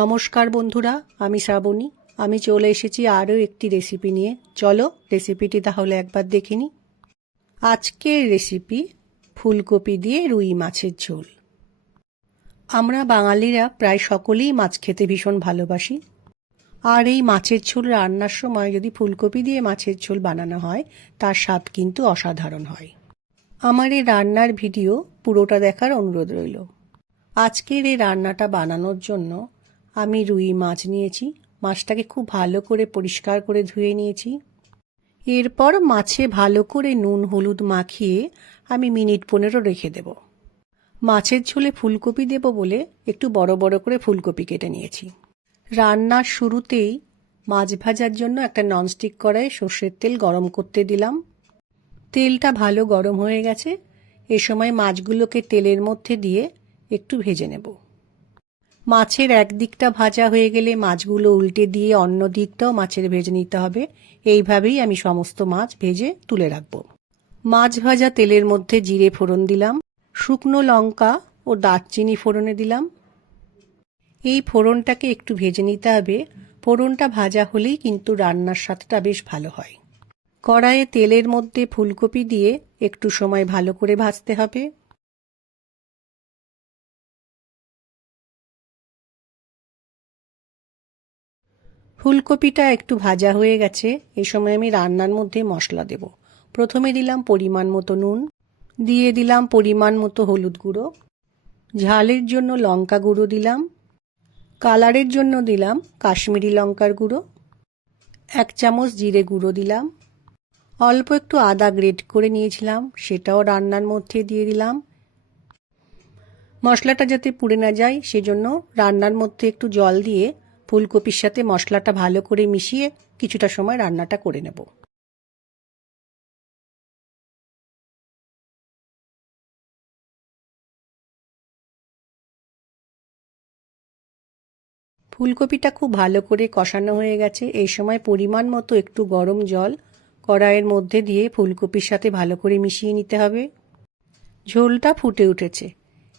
নমস্কার বন্ধুরা, আমি শ্রাবণী। আমি চলে এসেছি আরও একটি রেসিপি নিয়ে। চলো রেসিপিটি তাহলে একবার দেখে নিই। আজকের রেসিপি ফুলকপি দিয়ে রুই মাছের ঝোল। আমরা বাঙালিরা প্রায় সকলেই মাছ খেতে ভীষণ ভালোবাসি। আর এই মাছের ঝোল রান্নার সময় যদি ফুলকপি দিয়ে মাছের ঝোল বানানো হয়, তার স্বাদ কিন্তু অসাধারণ হয়। আমার এই রান্নার ভিডিও পুরোটা দেখার অনুরোধ রইল। আজকের এই রান্নাটা বানানোর জন্য আমি রুই মাছ নিয়েছি। মাছটাকে খুব ভালো করে পরিষ্কার করে ধুয়ে নিয়েছি। এরপর মাছে ভালো করে নুন হলুদ মাখিয়ে আমি মিনিট 15 রেখে দেব। মাছের ঝোলে ফুলকপি দেব বলে একটু বড় বড় করে ফুলকপি কেটে নিয়েছি। রান্নার শুরুতেই মাছ ভাজার জন্য একটা ননস্টিক কড়াইয়ে সর্ষের তেল গরম করতে দিলাম। তেলটা ভালো গরম হয়ে গেছে। এ সময় মাছগুলোকে তেলের মধ্যে দিয়ে একটু ভেজে নেব। মাছের একদিকটা ভাজা হয়ে গেলে মাছগুলো উল্টে দিয়ে অন্য দিকটাও মাছের ভেজে নিতে হবে। এইভাবেই আমি সমস্ত মাছ ভেজে তুলে রাখব। মাছ ভাজা তেলের মধ্যে জিরে ফোড়ন দিলাম, শুকনো লঙ্কা ও দারচিনি ফোড়নে দিলাম। এই ফোড়নটাকে একটু ভেজে নিতে হবে। ফোড়নটা ভাজা হলেই কিন্তু রান্নার স্বাদটা বেশ ভালো হয়। কড়াইয়ে তেলের মধ্যে ফুলকপি দিয়ে একটু সময় ভালো করে ভাজতে হবে। ফুলকপিটা একটু ভাজা হয়ে গেছে। এই সময় আমি রান্নার মধ্যে মশলা দেব। প্রথমে দিলাম পরিমাণ মতো নুন, দিয়ে দিলাম পরিমাণ মতো হলুদ গুঁড়ো, ঝালের জন্য লঙ্কা গুঁড়ো দিলাম, কালারের জন্য দিলাম কাশ্মীরি লঙ্কার গুঁড়ো, 1 চামচ জিরে গুঁড়ো দিলাম, অল্প একটু আদা গ্রেট করে নিয়েছিলাম সেটাও রান্নার মধ্যে দিয়ে দিলাম। মশলাটা যাতে পুড়ে না যায় সেজন্য রান্নার মধ্যে একটু জল দিয়ে ফুলকপির সাথে মশলাটা ভালো করে মিশিয়ে কিছুটা সময় রান্নাটা করে নেব। ফুলকপিটা খুব ভালো করে কষানো হয়ে গেছে। এই সময় পরিমাণ মতো একটু গরম জল কড়াইয়ের মধ্যে দিয়ে ফুলকপির সাথে ভালো করে মিশিয়ে নিতে হবে। ঝোলটা ফুটে উঠেছে।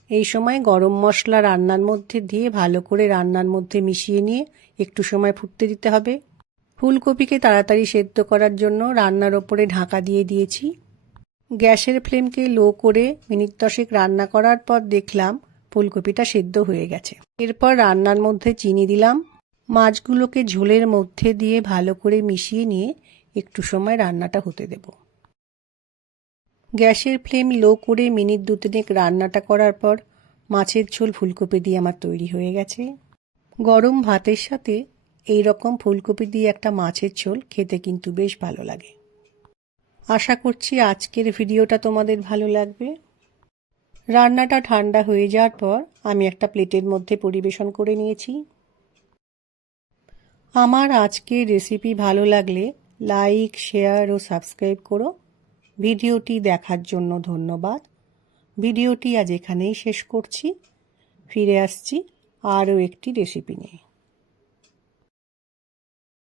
এই সময় গরম মশলা রান্নার মধ্যে দিয়ে ভালো করে রান্নার মধ্যে মিশিয়ে নিয়ে একটু সময় ফুটতে দিতে হবে। ফুলকপিকে তাড়াতাড়ি সেদ্ধ করার জন্য রান্নার ওপরে ঢাকা দিয়ে দিয়েছি। গ্যাসের ফ্লেমকে লো করে মিনিট 10 রান্না করার পর দেখলাম ফুলকপিটা সেদ্ধ হয়ে গেছে। এরপর রান্নার মধ্যে চিনি দিলাম। মাছগুলোকে ঝোলের মধ্যে দিয়ে ভালো করে মিশিয়ে নিয়ে একটু সময় রান্নাটা হতে দেব। গ্যাসের ফ্লেম লো করে মিনিট 2-3 রান্নাটা করার পর মাছের ঝোল ফুলকপি দিয়ে আমার তৈরি হয়ে গেছে। গরম ভাতের সাথে এই রকম ফুলকপি দিয়ে একটা মাছের ঝোল খেতে কিন্তু বেশ ভালো লাগে। আশা করছি আজকের ভিডিওটা তোমাদের ভালো লাগবে। রান্নাটা ঠান্ডা হয়ে যাওয়ার পর আমি একটা প্লেটের মধ্যে পরিবেশন করে নিয়েছি। আমার আজকের রেসিপি ভালো লাগলে লাইক, শেয়ার ও সাবস্ক্রাইব করো। ভিডিওটি দেখার জন্য ধন্যবাদ। ভিডিওটি আজ এখানেই শেষ করছি। ফিরে আসছি আরও একটি রেসিপি নিয়ে।